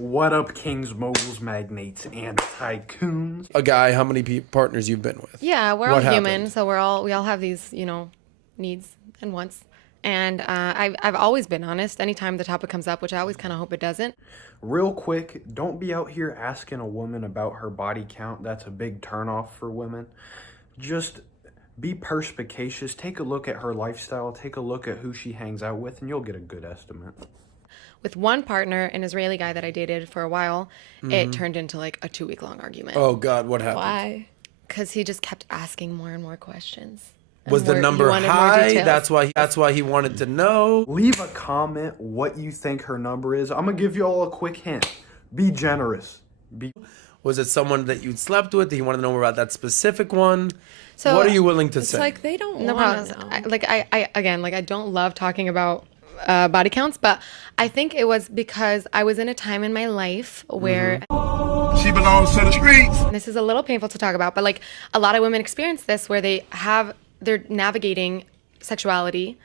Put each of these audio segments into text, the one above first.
What up, kings, moguls, magnates, and tycoons? A guy, how many partners you've been with? Yeah, we're What all human, happened? so we all have these, needs and wants. And I've always been honest. Anytime the topic comes up, which I always kind of hope it doesn't. Real quick, don't be out here asking a woman about her body count. That's a big turnoff for women. Just be perspicacious. Take a look at her lifestyle. Take a look at who she hangs out with, and you'll get a good estimate. With one partner, an Israeli guy that I dated for a while, it turned into like a 2-week-long argument. Oh God, what happened? Why? Because he just kept asking more and more questions. Was the number high? That's why he wanted to know. Leave a comment what you think her number is. I'm gonna give you all a quick hint. Be generous. Was it someone that you'd slept with? Did he want to know more about that specific one? So what are you willing to It's say? like they don't The want problem to is, know. I don't love talking about body counts, but I think it was because I was in a time in my life where She belongs to the streets. this is a little painful to talk about, but like a lot of women experience this where they're navigating sexuality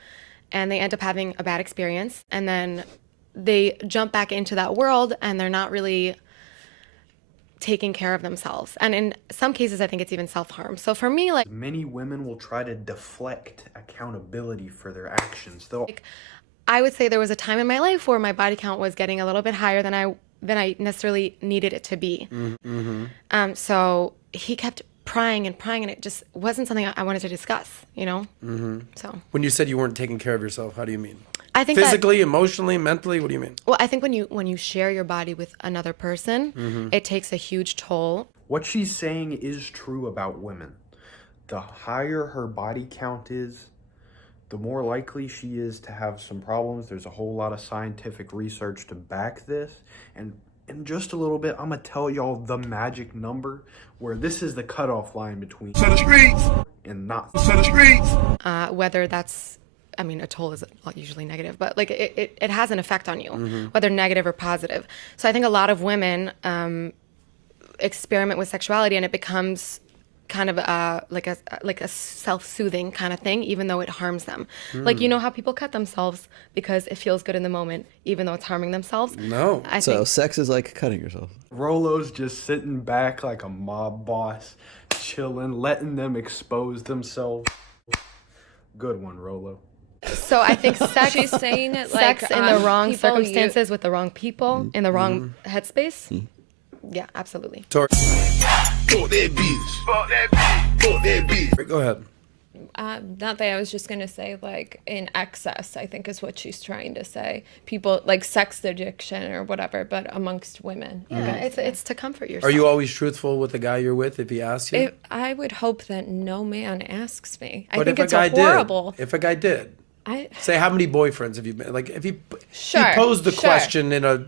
and they end up having a bad experience, and then they jump back into that world and they're not really taking care of themselves. And in some cases, I think it's even self-harm. So for me, like, Many women will try to deflect accountability for their actions. I would say there was a time in my life where my body count was getting a little bit higher than I necessarily needed it to be. So he kept prying, and it just wasn't something I wanted to discuss, So When you said you weren't taking care of yourself, how do you mean? I think Physically, emotionally, mentally? What do you mean? Well, I think when you share your body with another person, it takes a huge toll. What she's saying is true about women. The higher her body count is, the more likely she is to have some problems. There's a whole lot of scientific research to back this. And in just a little bit, I'm going to tell y'all the magic number, where this is the cutoff line between To the streets. and not. To the streets. Whether that's, a toll is usually negative, but like it has an effect on you, whether negative or positive. So I think a lot of women experiment with sexuality, and it becomes kind of like a self-soothing kind of thing, even though it harms them. Like, how people cut themselves because it feels good in the moment, even though it's harming themselves. No. So sex is like cutting yourself. Rollo's just sitting back like a mob boss, chilling, letting them expose themselves. Good one, Rollo. So I think sex, She's saying it like sex in the wrong people circumstances with the wrong people in the wrong headspace. Yeah, absolutely. Tori, Fuck that bitch. Fuck that bitch. Fuck that bitch. go ahead. Not that I was just gonna say like in excess, I think is what she's trying to say. People like sex addiction or whatever, but amongst women. Yeah, it's to comfort yourself. Are you always truthful with the guy you're with if he asks you? I would hope that no man asks me. I But think if it's a guy horrible. did, if a guy did, say how many boyfriends have you been? Like if he posed the question in a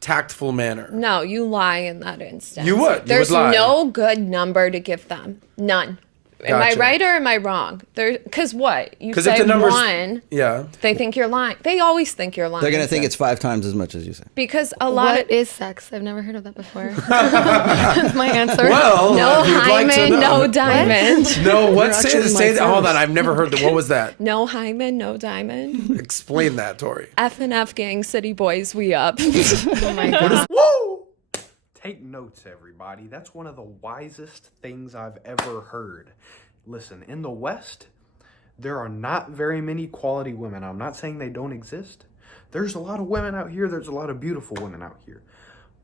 tactful manner. No, you lie in that instance. You would. There's you would lie. no good number to give them. None. Am I Gotcha. right or am I wrong? Because what? You 'Cause say if the numbers- one, Yeah. they think you're lying. They always think you're lying. They're gonna think it's 5 times as much as you say. because a lot What of is sex? I've never heard of that before. That's my answer. Well, no if you'd like to hymen, know. no diamond. No, what? You're Say actually my that. Hold on, first. I've never heard that. What was that? No hymen, no diamond. Explain that, Tori. F and F gang, city boys, we up. Oh my god. Woo! Take notes, everybody. That's one of the wisest things I've ever heard. Listen, in the West, there are not very many quality women. I'm not saying they don't exist. There's a lot of women out here. There's a lot of beautiful women out here.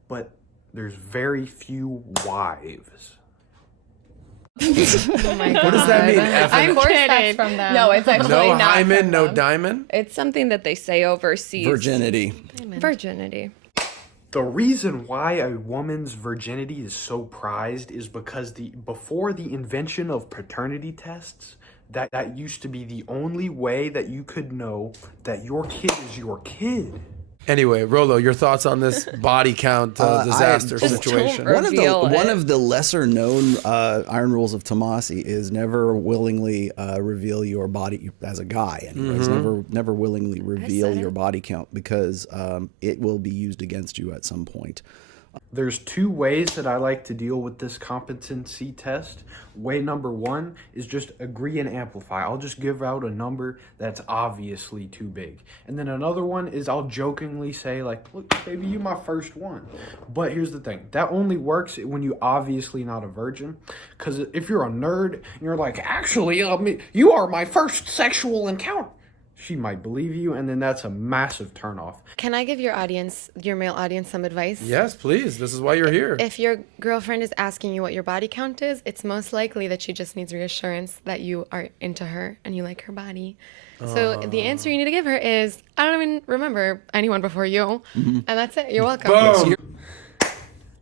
But there's very few wives. Oh my god. What does that mean? F I'm and- kidding. From them. No, it's actually No not hymen, from no them. diamond. It's something that they say overseas. Virginity. Virginity. The reason why a woman's virginity is so prized is because before the invention of paternity tests, that used to be the only way that you could know that your kid is your kid. Anyway, Rollo, your thoughts on this body count disaster situation? don't- Reveal One it. of the lesser known iron rules of Tomassi is never willingly reveal your body as a guy. Anyways, never willingly reveal your body count because it will be used against you at some point. There's 2 ways that I like to deal with this competency test. Way number 1 is just agree and amplify. I'll just give out a number that's obviously too big. And then another one is I'll jokingly say like, look, baby, you my first one. But here's the thing. That only works when you obviously not a virgin. Because if you're a nerd and you're like, actually, you are my first sexual encounter, she might believe you, and then that's a massive turnoff. Can I give your male audience, some advice? Yes, please. This is why you're here. If your girlfriend is asking you what your body count is, it's most likely that she just needs reassurance that you are into her and you like her body. So the answer you need to give her is, I don't even remember anyone before you. And that's it. You're welcome. Boom.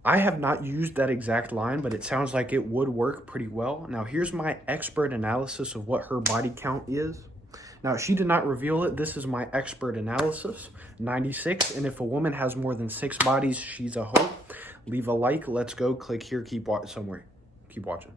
I have not used that exact line, but it sounds like it would work pretty well. Now, here's my expert analysis of what her body count is. Now, she did not reveal it. This is my expert analysis, 96. And if a woman has more than 6 bodies, she's a hoe. Leave a like. Let's go. Click here. Keep watching.